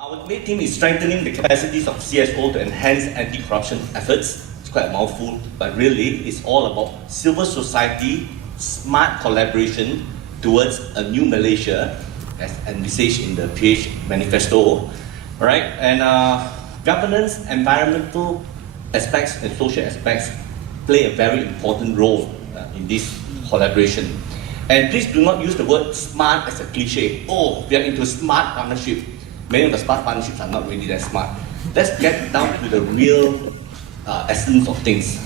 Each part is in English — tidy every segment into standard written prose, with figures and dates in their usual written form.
Our main theme is strengthening the capacities of CSO to enhance anti-corruption efforts. It's quite a mouthful, but really it's all about civil society, smart collaboration towards a new Malaysia, as envisaged in the PH manifesto. All right, and governance, environmental aspects and social aspects play a very important role in this collaboration. And please do not use the word smart as a cliche. Oh, we are into smart partnership. Many of the smart partnerships are not really that smart. Let's get down to the real essence of things.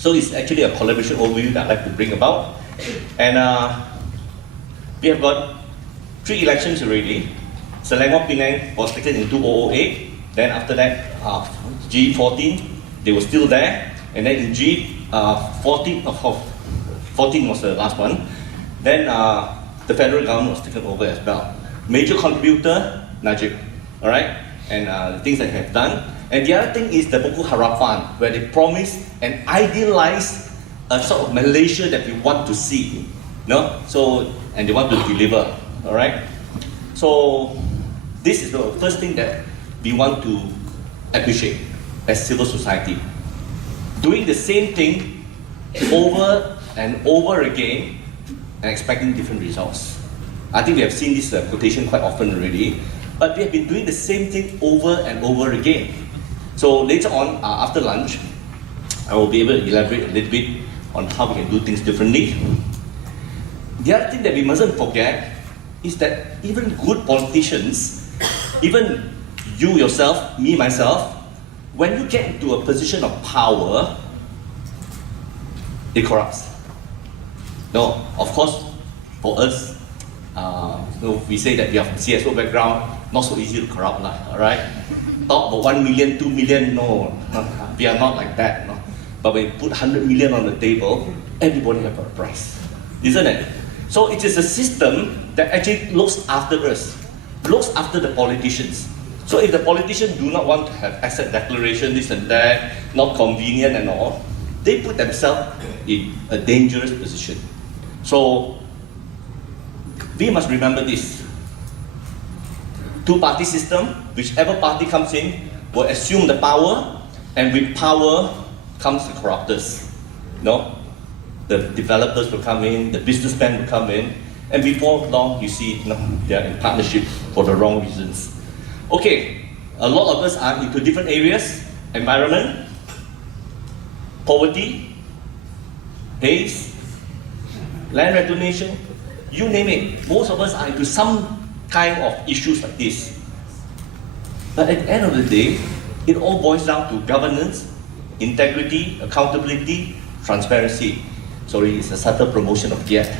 So it's actually a collaboration overview that I'd like to bring about. And we have got 3 elections already. Selangor Penang was taken in 2008. Then after that, G14, they were still there. And then in G14 was the last one. Then the federal government was taken over as well. Major contributor, Najib, all right? And the things that they have done. And the other thing is the Buku Harapan, where they promise and idealize a sort of Malaysia that we want to see, no? So, and they want to deliver, all right? So, this is the first thing that we want to appreciate as civil society. Doing the same thing over and over again and expecting different results. I think we have seen this quotation quite often already, but we have been doing the same thing over and over again. So later on, after lunch, I will be able to elaborate a little bit on how we can do things differently. The other thing that we mustn't forget is that even good politicians, even you yourself, me myself, when you get into a position of power, it corrupts. No, of course, for us, we say that we have CSO background, not so easy to corrupt, all right? Talk about 1 million, 2 million, no, we are not like that. No? But when you put 100 million on the table, everybody has a price, isn't it? So it is a system that actually looks after us, looks after the politicians. So if the politicians do not want to have asset declaration, this and that, not convenient and all, they put themselves in a dangerous position. So we must remember this. 2-party system, whichever party comes in will assume the power, and with power comes the corruptors. No? The developers will come in, the businessmen will come in, and before long you see they are in partnership for the wrong reasons. Okay, a lot of us are into different areas: environment, poverty, haze, land reclamation, you name it. Most of us are into some kind of issues like this. But at the end of the day, it all boils down to governance, integrity, accountability, transparency. Sorry, it's a subtle promotion of GIAT.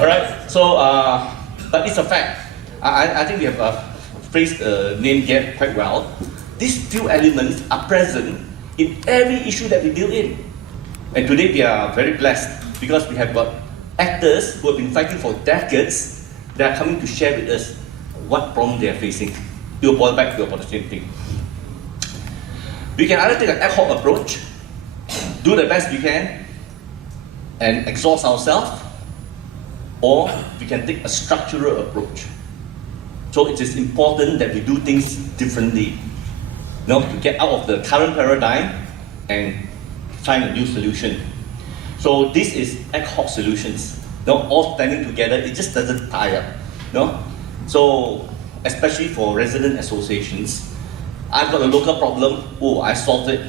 All right, so, but it's a fact. I think we have phrased the name GIAT quite well. These few elements are present in every issue that we deal in. And today we are very blessed because we have got actors who have been fighting for decades that are coming to share with us what problem they are facing. It will boil back to about the same thing. We can either take an ad hoc approach, do the best we can, and exhaust ourselves, or we can take a structural approach. So it is important that we do things differently, to get out of the current paradigm and find a new solution. So this is ad hoc solutions. All standing together, it just doesn't tie up. So especially for resident associations, I've got a local problem. Oh, I solved it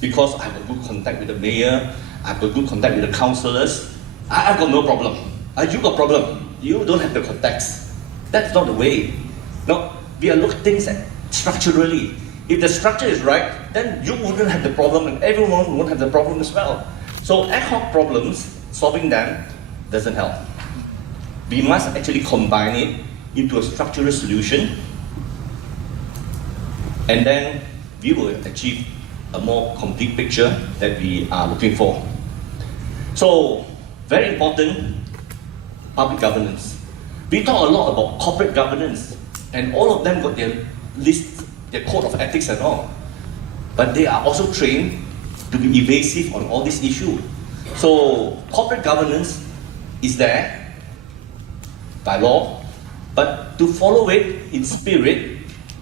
because I have a good contact with the mayor. I have a good contact with the councillors. I've got no problem. You got problem. You don't have the contacts. That's not the way. No, we are looking at things structurally. If the structure is right, then you wouldn't have the problem, and everyone won't have the problem as well. So ad hoc problems, solving them doesn't help. We must actually combine it into a structural solution, and then we will achieve a more complete picture that we are looking for. So, very important, public governance. We talk a lot about corporate governance, and all of them got their list, their code of ethics and all. But they are also trained to be evasive on all these issues. So corporate governance is there by law, But to follow it in spirit,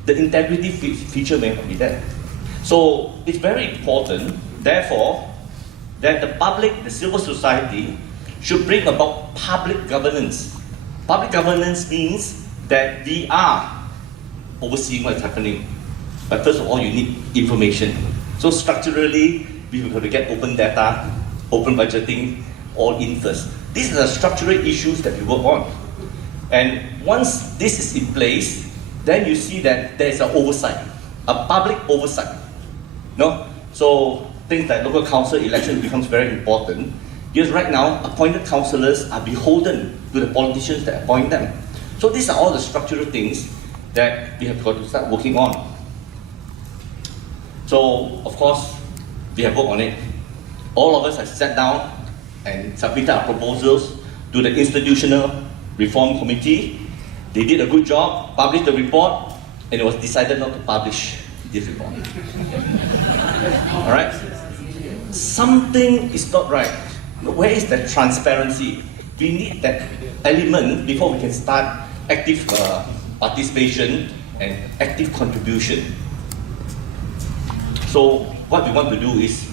the integrity feature may not be there. So it's very important, therefore, that the public, the civil society, should bring about public governance. Public governance means that we are overseeing what's happening. But first of all, you need information. So structurally, we have to get open data, open budgeting, all in first. These are the structural issues that we work on. And once this is in place, then you see that there is an oversight, a public oversight. No? So things like local council election becomes very important. Because right now, appointed councillors are beholden to the politicians that appoint them. So these are all the structural things that we have got to start working on. So, of course, we have worked on it. All of us have sat down and submitted our proposals to the Institutional Reform Committee. They did a good job, published the report, and it was decided not to publish this report. All right? Something is not right. Where is the transparency? We need that element before we can start active participation and active contribution. So what we want to do is,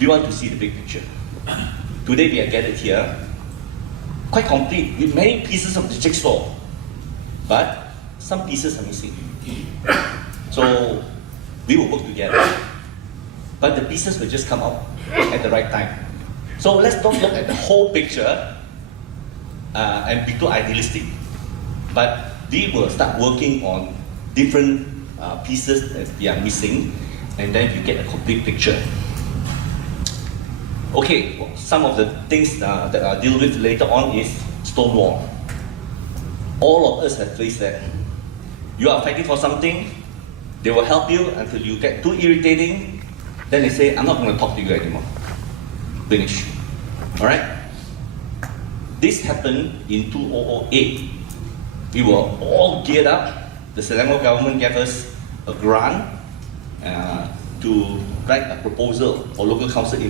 we want to see the big picture. Today we are gathered here, quite complete, with many pieces of the jigsaw, but some pieces are missing. So we will work together, but the pieces will just come out at the right time. So let's not look at the whole picture and be too idealistic, but we will start working on different pieces that we are missing, and then you get a complete picture. Okay, some of the things that I'll deal with later on is Stonewall. All of us have faced that. You are fighting for something, they will help you until you get too irritating, then they say, I'm not going to talk to you anymore. Finish. All right? This happened in 2008. We were all geared up. The Selangor government gave us a grant to write a proposal for local council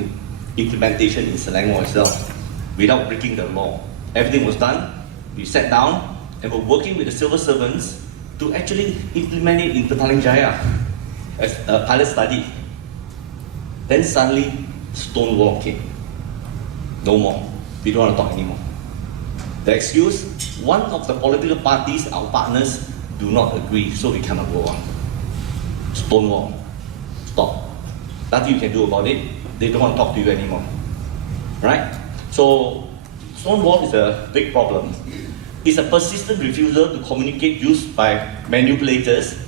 implementation in Selangor itself without breaking the law. Everything was done. We sat down and were working with the civil servants to actually implement it in Petaling Jaya as a pilot study. Then suddenly, Stonewall came. No more. We don't want to talk anymore. The excuse, one of the political parties, our partners, do not agree, so we cannot go on. Stonewall. Stop. Nothing you can do about it. They don't want to talk to you anymore. Right? So, Stonewall is a big problem. It's a persistent refusal to communicate used by manipulators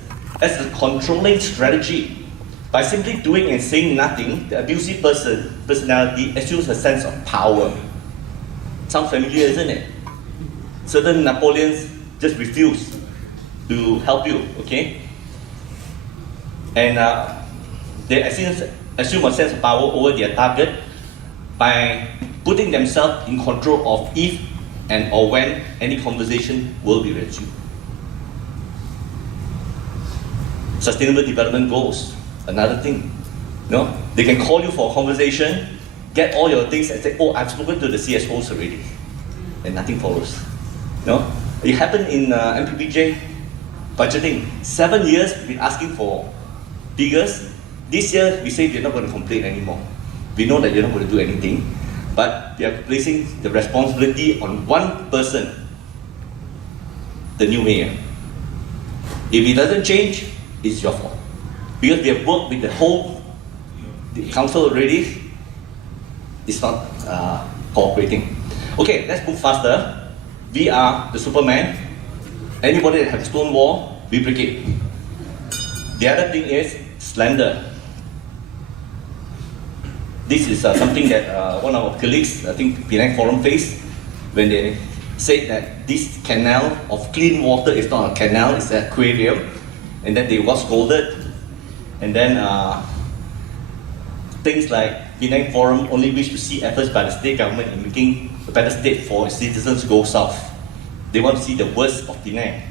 as a controlling strategy. By simply doing and saying nothing, the abusive personality assumes a sense of power. Sounds familiar, isn't it? Certain Napoleons just refuse to help you, okay? And they assume a sense of power over their target by putting themselves in control of if and or when any conversation will be resumed. Sustainable Development Goals, another thing. No? They can call you for a conversation, get all your things and say, oh, I've spoken to the CSOs already. And nothing follows. No? It happened in MyPJ budgeting. 7 years we've been asking for figures. This year we say we're not going to complain anymore. We know that you're not going to do anything, but we are placing the responsibility on one person, the new mayor. If it doesn't change, it's your fault. Because we have worked with the whole council already, it's not cooperating. Okay, let's move faster. We are the Superman. Anybody that has Stonewall, we break it. The other thing is slander. This is something that one of our colleagues, I think Penang Forum faced when they said that this canal of clean water is not a canal, it's an aquarium. And then they got scolded. And then things like Penang Forum only wish to see efforts by the state government in making a better state for its citizens go south. They want to see the worst of Penang.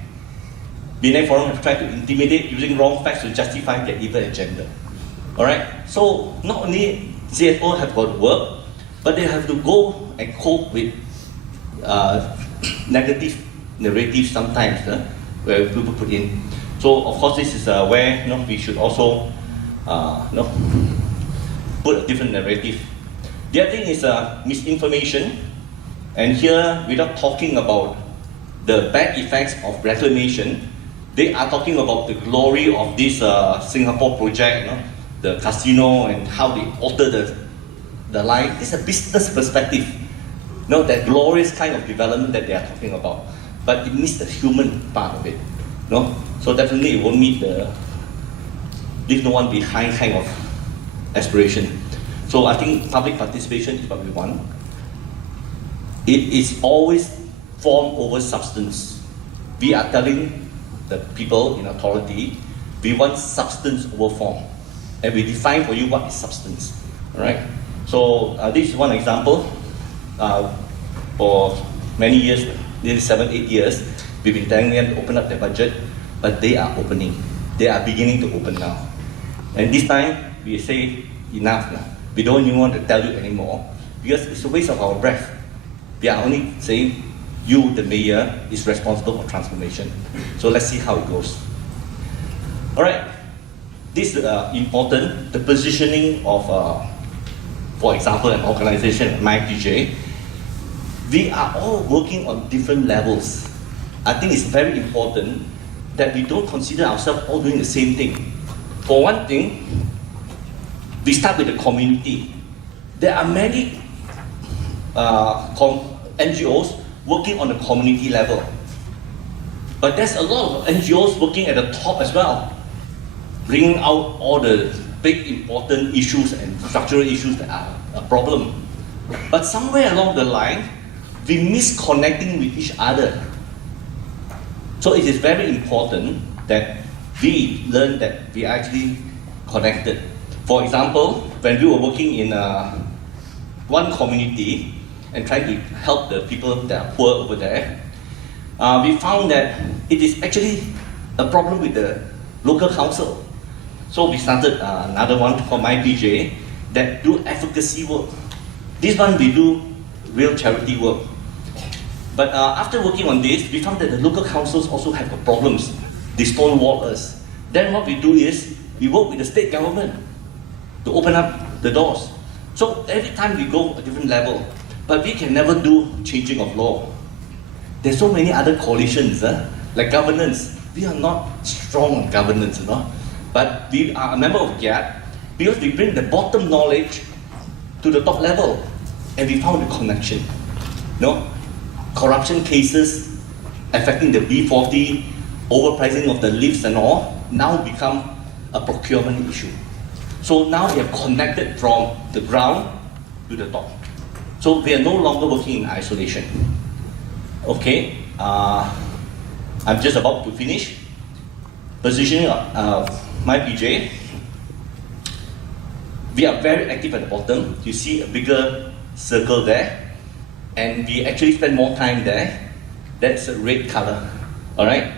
Penang Forum have tried to intimidate using wrong facts to justify their evil agenda. Alright? So not only CSO have got to work, but they have to go and cope with negative narratives sometimes where people put in. So of course this is where we should also put a different narrative. The other thing is misinformation, and here without talking about the bad effects of reclamation, they are talking about the glory of this Singapore project, the casino and how they alter the line. This is a business perspective, that glorious kind of development that they are talking about, but it misses the human part of it. So definitely it won't meet the leave no one behind kind of aspiration. So I think public participation is what we want. It is always form over substance. We are telling the people in authority, we want substance over form. And we define for you what is substance. All right? So this is one example. For many years, nearly 7-8 years, we've been telling them to open up their budget, but they are opening. They are beginning to open now. And this time, we say, enough now. We don't even want to tell you anymore, because it's a waste of our breath. We are only saying, you, the mayor, is responsible for transformation. So let's see how it goes. All right, this is important, the positioning of, for example, an organization, MyPJ. We are all working on different levels. I think it's very important that we don't consider ourselves all doing the same thing. For one thing, we start with the community. There are many NGOs working on the community level. But there's a lot of NGOs working at the top as well, bringing out all the big important issues and structural issues that are a problem. But somewhere along the line, we miss connecting with each other. So it is very important that we learn that we are actually connected. For example, when we were working in one community and trying to help the people that are poor over there, we found that it is actually a problem with the local council. So we started another one called MyPJ that do advocacy work. This one we do real charity work. But after working on this, we found that the local councils also have got problems. They stonewall us. Then what we do is, we work with the state government to open up the doors. So every time we go a different level, but we can never do changing of law. There's so many other coalitions, like governance. We are not strong on governance, but we are a member of GIAT because we bring the bottom knowledge to the top level, and we found the connection. Corruption cases affecting the B40, overpricing of the lifts and all, now become a procurement issue. So now we are connected from the ground to the top. So we are no longer working in isolation. Okay, I'm just about to finish. Positioning of MyPJ. We are very active at the bottom. You see a bigger circle there. And we actually spend more time there. That's a red color, all right?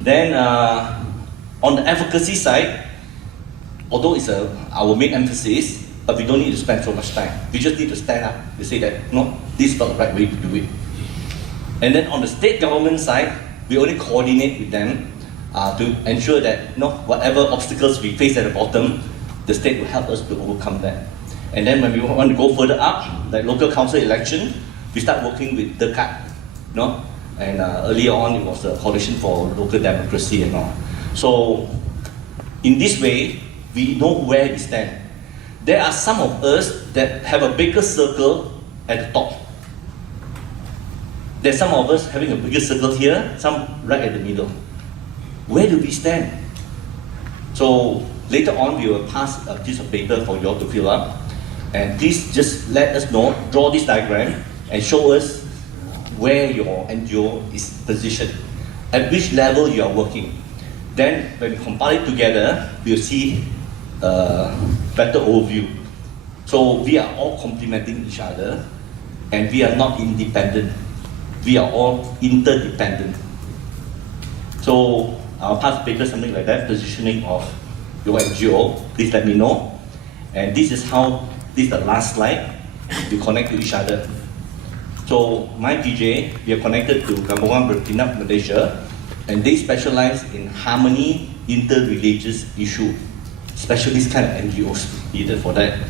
Then on the advocacy side, although it's our main emphasis, but we don't need to spend so much time. We just need to stand up to say that, no, this is not the right way to do it. And then on the state government side, we only coordinate with them to ensure that whatever obstacles we face at the bottom, the state will help us to overcome that. And then when we want to go further up, like local council election, we start working with the GIAT, and earlier on it was the Coalition for Local Democracy and all. So in this way, we know where we stand. There are some of us that have a bigger circle at the top. There's some of us having a bigger circle here, some right at the middle. Where do we stand? So later on, we will pass a piece of paper for you all to fill up. And please just let us know, draw this diagram and show us where your NGO is positioned, at which level you are working. Then when we compile it together, we'll see a better overview. So we are all complementing each other, and we are not independent. We are all interdependent. So I'll pass the paper, something like that, positioning of your NGO. Please let me know. And this is how, this is the last slide, we connect to each other. So MyPJ, we are connected to Gabungan Bertinab Malaysia, and they specialize in harmony inter-religious issue, especially this kind of NGOs needed for that.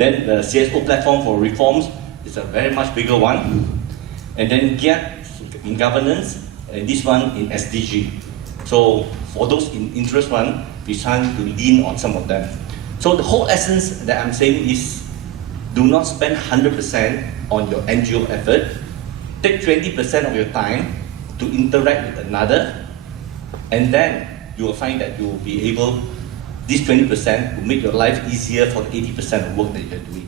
Then the CSO platform for reforms is a very much bigger one. And then GIAT in governance, and this one in SDG. So for those in interest one, we trying to lean on some of them. So the whole essence that I'm saying is, do not spend 100% on your NGO effort. Take 20% of your time to interact with another, and then you will find that you will be able, this 20% will make your life easier for the 80% of work that you're doing.